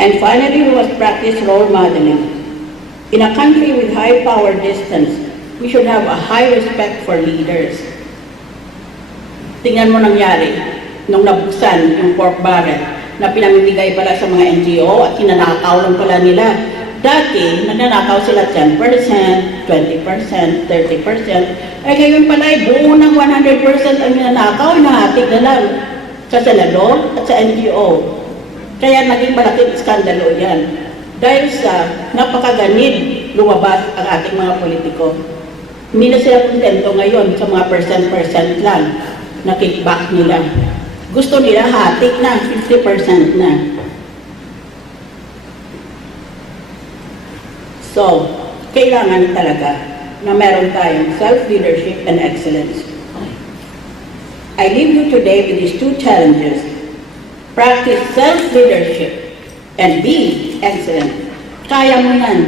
And finally, we must practice role modeling. In a country with high power distance, we should have a high respect for leaders. Tingnan mo nangyari nung nabuksan yung pork barrel na pinamimigay pala sa mga NGO at kinanakaw lang pala nila. Dati, nagnanakaw sila 10%, 20%, 30%. Eh ngayon pala, eh, buo ng 100% ang ninanakaw, nahatig na lang sa senador at sa NGO. Kaya naging malaking iskandalo yan. Dahil sa napakaganid lumabas ang ating mga politiko. Hindi na sila kontento ngayon sa mga percent-percent lang na kickback nila. Gusto nila hatik na, 50% na. So, kailangan talaga na meron tayong self-leadership and excellence. I leave you today with these two challenges. Practice self-leadership and be excellent. Kaya mo yan.